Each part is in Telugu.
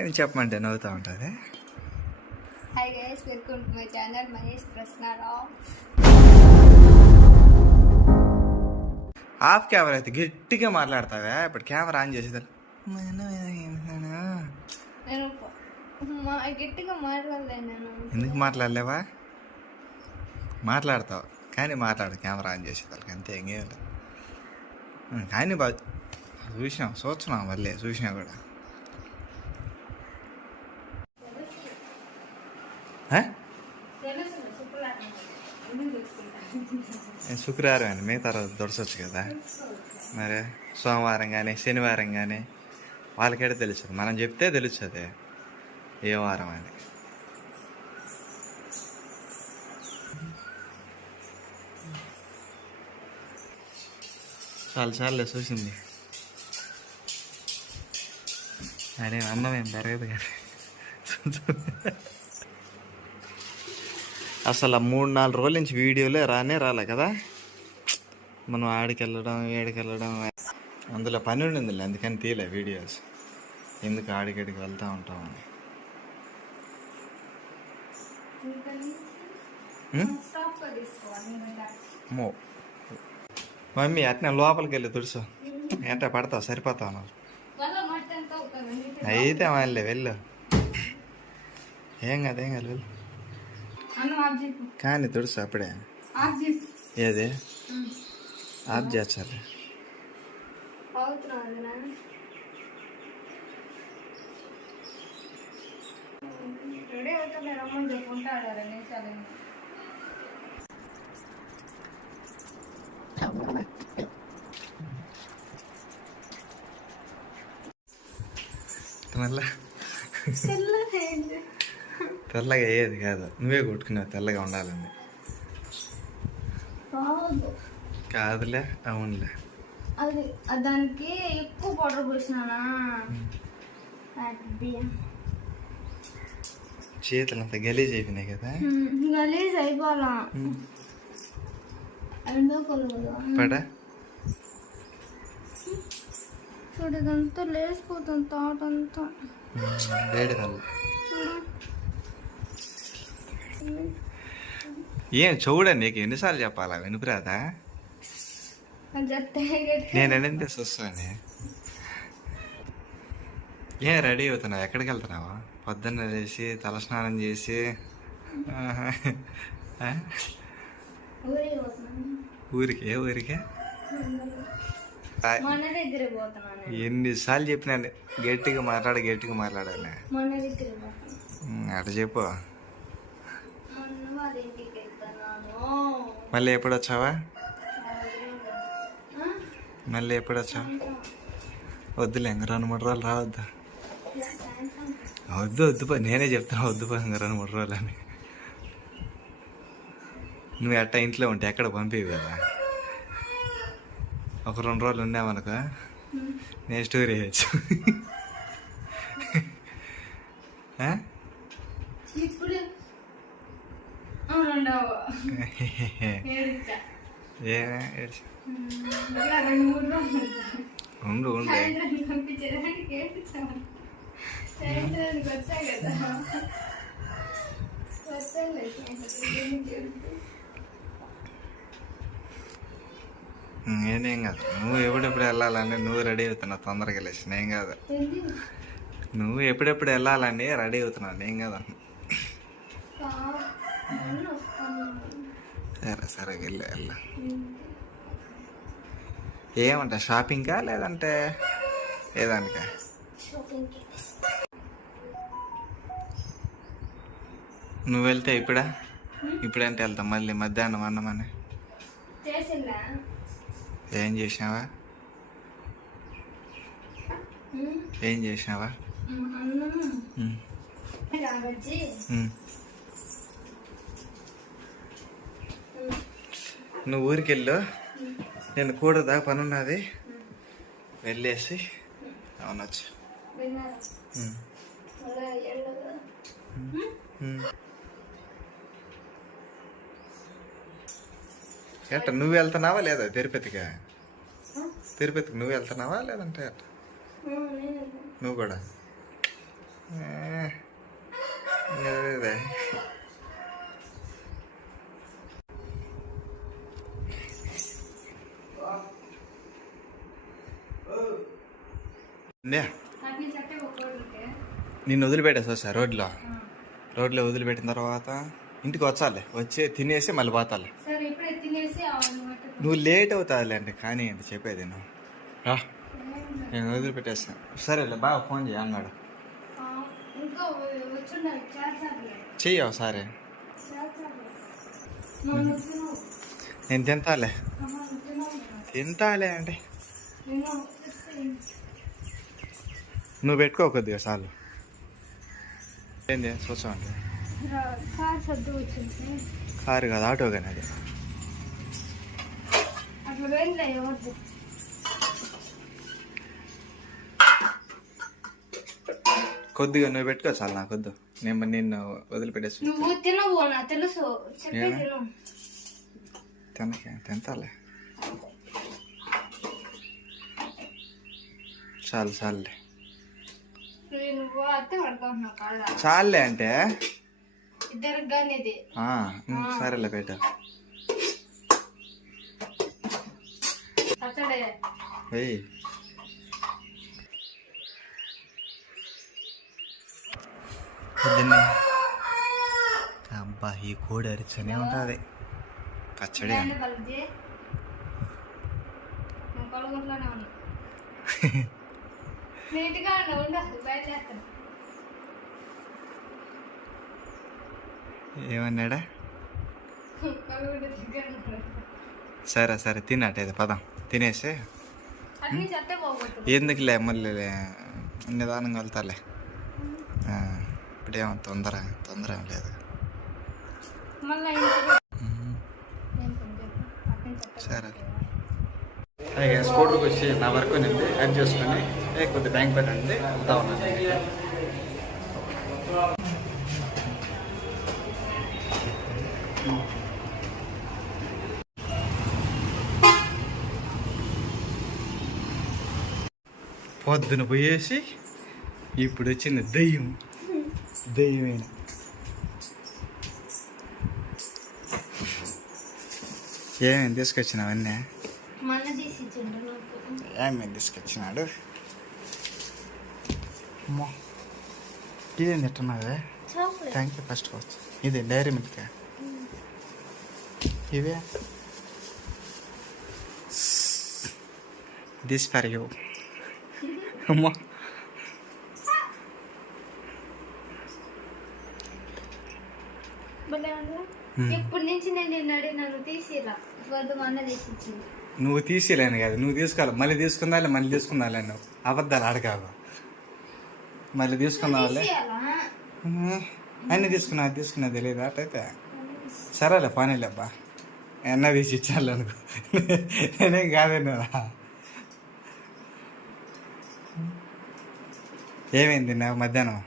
ఏం చెప్పమంటే నవ్వుతూ ఉంటుంది? Hi guys welcome to my channel Mahesh Prashnarao off camera అయితే గట్టిగా మాట్లాడతావా ఇప్పుడు కెమెరా ఆన్ చేసేదాన్ని. నేను గట్టిగా మాట్లాడలేను ఎందుకు మాట్లాడలేవా? మాట్లాడతావు కానీ మాట్లాడు కెమెరా ఆన్ చేసేదానికి అంతే ఇంకేం లేదు. కానీ బాగా చూసినాం చూస్తున్నాం మళ్ళీ చూసినా కూడా. శుక్రవారం అండి తెచ్చుకుంటాను ఏ, మిగతా రోజు దొరసొచ్చు కదా. మరి సోమవారం కానీ శనివారం కానీ వాళ్ళకైతే తెలుస్తుంది? మనం చెప్తే తెలుస్తుంది ఏ వారం అని. చాలాసార్లు చూసింది. అరే అన్నం ఏం పెరగదు కానీ అసలు ఆ మూడు నాలుగు రోజుల నుంచి వీడియోలే రానే రాలే కదా. మనం ఆడికి వెళ్ళడం ఏడికి వెళ్ళడం అందులో పని ఉండింది అందుకని తీయలే వీడియోస్. ఎందుకు ఆడికి వెళ్తూ ఉంటాం అని. ఉం? స్టాప్ తీసుకోవాలి మో. మమ్మీ అట్నే లోపలికి వెళ్ళి తుడుసు. ఏంటో పడతావు? సరిపోతావు నువ్వు మళ్ళీ మట్టి అంతా అవుతుంది అయితే మళ్ళీ వెళ్ళు. ఏం కాదు ఏం కాదు వెళ్ళు. కానీ తుడుసు అప్పుడే. ఏది? ఆఫ్ చేస్తాలే అవుతున్నావు అది నా రెడీ అవుతుంది రమ్మని చెప్పుకుంటాడు రెండు నిమిషాలు మళ్ళా తెల్లగా అయ్యేది కాదు. నువ్వే కొట్టుకున్నావు తెల్లగా ఉండాలని. కాదు. కాదులే అవునులే. అది దానికి ఎక్కువ పౌడర్ పోసినానా? చేతులు అంతా గలీజ్ అయిపోయినాయి కదా? గలీజ్ అయిపోవాలా? కొలవదు? పడా? చూడు ఇదంతా లేచిపోతుంది తాట అంతా కళ్ళు చూడు. ఏం చూడండి నీకు ఎన్నిసార్లు చెప్పాలా గట్టి నేను అనేది చూస్తాను? ఏం రెడీ అవుతున్నావు? ఎక్కడికి వెళ్తున్నావా? పొద్దున్న లేచి తలస్నానం చేసి ఊరికి ఏ ఊరికే? ఎన్నిసార్లు చెప్పినా గట్టిగా మాట్లాడ గట్టిగా మాట్లాడాలి. అట చెప్పు. మళ్ళీ ఎప్పుడు వచ్చావా? మళ్ళీ ఎప్పుడు వచ్చావా? వద్దులే ఇంక రెండు మూడు రోజులు రావద్దు. వద్దు వద్దు నేనే చెప్తాను వద్దు ఇంక రెండు మూడు రోజులు అని. నువ్వు ఎట్టా ఇంట్లో ఉంటే ఎక్కడ పంపేవి కదా ఒక రెండు రోజులు ఉన్నామనుకో నేను స్టోరీ వేయచ్చు ఉండు. ఉండు వచ్చా కదా? నేనేం కాదు. నువ్వు ఎప్పుడెప్పుడు వెళ్ళాలని నువ్వు రెడీ అవుతున్నావు తొందరగా లేచి. నేను కాదు. నువ్వు ఎప్పుడెప్పుడు వెళ్ళాలని రెడీ అవుతున్నావు నేను కాదు సరే సరే వెళ్ళి వెళ్ళ. ఏమంట? షాపింగ్కా లేదంటే ఏదానికా? నువ్వు వెళ్తే ఇప్పుడా? ఇప్పుడంటే వెళ్తాం. మళ్ళీ మధ్యాహ్నం అన్నమని. చేసిందా? ఏం చేసినావా? ఏం చేసినావా. నువ్వు ఊరికి వెళ్ళు నేను కూడదా పని ఉన్నది వెళ్ళేసి అవునొచ్చు ఎట్ట నువ్వు వెళ్తున్నావా లేదా తిరుపతిగా తిరుపతికి నువ్వు వెళ్తున్నావా లేదంటే ఎట్ట నువ్వు కూడా? నిన్ను వదిలిపెట్టేసి వస్తా రోడ్లో. రోడ్లో వదిలిపెట్టిన తర్వాత ఇంటికి వచ్చాలి. వచ్చి తినేసి మళ్ళీ పోతాలే సరే ఇప్పుడే తినేసి అవన్నీ పట్టుకో నువ్వు లేట్ అవుతావులే అంటే కానీ ఏంటి చెప్పేది నువ్వు. రా నేను వదిలిపెట్టేస్తాను సరేలే బాగా ఫోన్ చేయి అన్నాడు. చెయ్యి ఒకసారి. తిను. నేను తింటాలే. తింటాలే అంటే. నేను నువ్వు పెట్టుకో కొద్దిగా చాలు. ఏంది చూసాం అంటే కార్ సర్దు వచ్చింది కారు కాదు ఆటో కానీ అది. అట్లా వెళ్ళలే ఎవరిది కొద్దిగా నువ్వు పెట్టుకో చాలు నాకు వద్దు. నేను నిన్ను వదిలిపెట్టేసి నువ్వు తినవు నా తెలుసు తినకే తింటాలే. చాలు చాలులే. చాలులే అంటే? సరేలే పెట్ట. అబ్బా ఈ కోడి అరిచనే ఉంటుంది. పచ్చడి ఏమన్నాడా? సరే సరే తినట్టయితే పదం. తినేసి? పోగొట్టు ఎందుకులే మళ్ళీ నిదానంగా వెళ్తాలే. ఇప్పుడేమో తొందర తొందర ఏం లేదు. సరే. స్కూటర్కి వచ్చి నా వర్క్ ఉంది యాడ్ చేసుకొని ఏ కొద్ది బ్యాంక్ పని ఉంది వెళ్తా ఉన్నాను పొద్దున పోయేసి ఇప్పుడు వచ్చింది దెయ్యం. దెయ్యమైన. ఏమేమి తీసుకొచ్చినావన్నీ మన తీసి ఇచ్చిండు నాకు. ఏమేమి తీసుకొచ్చినాడు? ఇదేం తింటున్నావే? థ్యాంక్ యూ ఫస్ట్ ఫస్ట్ ఇది డైరీ మిల్క్ ఇవే? దిస్ ఫర్ యూ అమ్మా. నుంచి నేను నన్ను తీసిరా. వద్దు మా అన్న నువ్వు తీసేలేను కాదు. నువ్వు తీసుకోవాలి. మళ్ళీ తీసుకుందాలే మళ్ళీ తీసుకుందాలే నువ్వు అబద్ధాలు అడగావు మళ్ళీ తీసుకుందాలే తీసియాలా? అన్నీ తీసుకున్నా అది తీసుకున్నా తెలియదు అటైతే? సరేలే పనిలే అబ్బా. ఎన్న తీసి ఇచ్చాను అనుకో నేనేం కాదన్నా ఏమైంది నా మధ్యాహ్నం?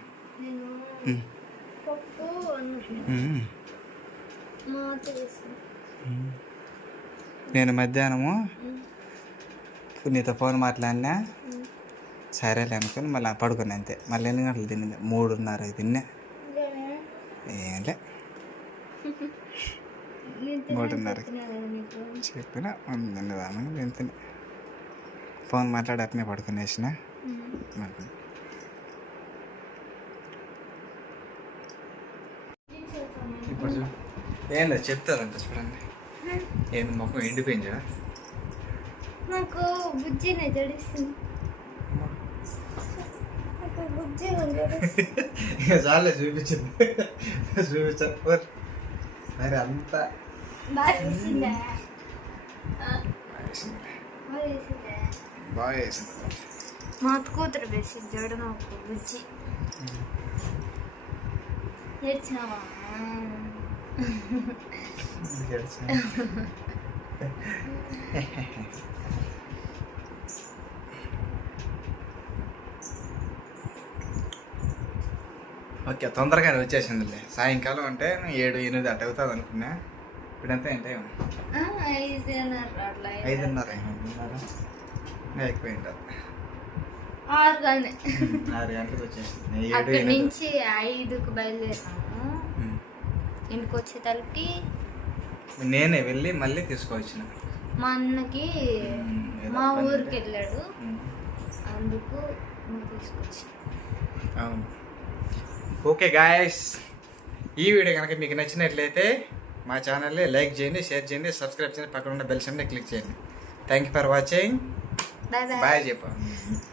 నేను మధ్యాహ్నము నీతో ఫోన్ మాట్లాడినా. సరేలే అనుకుని మళ్ళీ పడుకున్నా అంతే. మళ్ళీ ఎన్ని గంటలు తిన్నింది? మూడున్నర తిన్నా. ఏంలే. మూడున్నర చెప్పిన తిన్నదామని నేను తిన్నా. ఫోన్ మాట్లాడి అట్నే పడుకునేసిన పడుకున్నా. ఇప్పుడు చూ ఏందో చెప్తారంట చూడండి. ఏంది మొఖం ఎండిపోయింది? చూడ నాకు బుజ్జిని జడిస్తుంది. చాలే చూపించింది చూపించారు. మరి అంతా. బాగా వేసింది. మా కూతురు వేసింది చూడు నాకు బుజ్జి. నేర్చినావా ఓకే తొందరగానే వచ్చేసిందిలే. సాయంకాలం అంటే ఏడు ఎనిమిది అట్ట అవుతుంది అనుకున్నా. ఇప్పుడంతా ఏంటి ఆ, ఐదున్నర ఉంటుంది ఆరు గంటలకు వచ్చేసింది. ఏడు. నుంచి ఐదుకు బయలుదేరాము ఉమ్. ఇంటికి వచ్చే తలకి నేనే వెళ్ళి మళ్ళీ తీసుకొచ్చిన. మా అన్నకి మా ఊరికి. వెళ్ళాడు. అందుకు అవును. ఓకే గాయస్ ఈ వీడియో కనుక మీకు నచ్చినట్లయితే మా ఛానల్ని లైక్ చేయండి షేర్ చేయండి సబ్స్క్రైబ్ చేయండి పక్కన ఉన్న బెల్ సిమ్ని క్లిక్ చేయండి. Thank you for watching bye చెప్పండి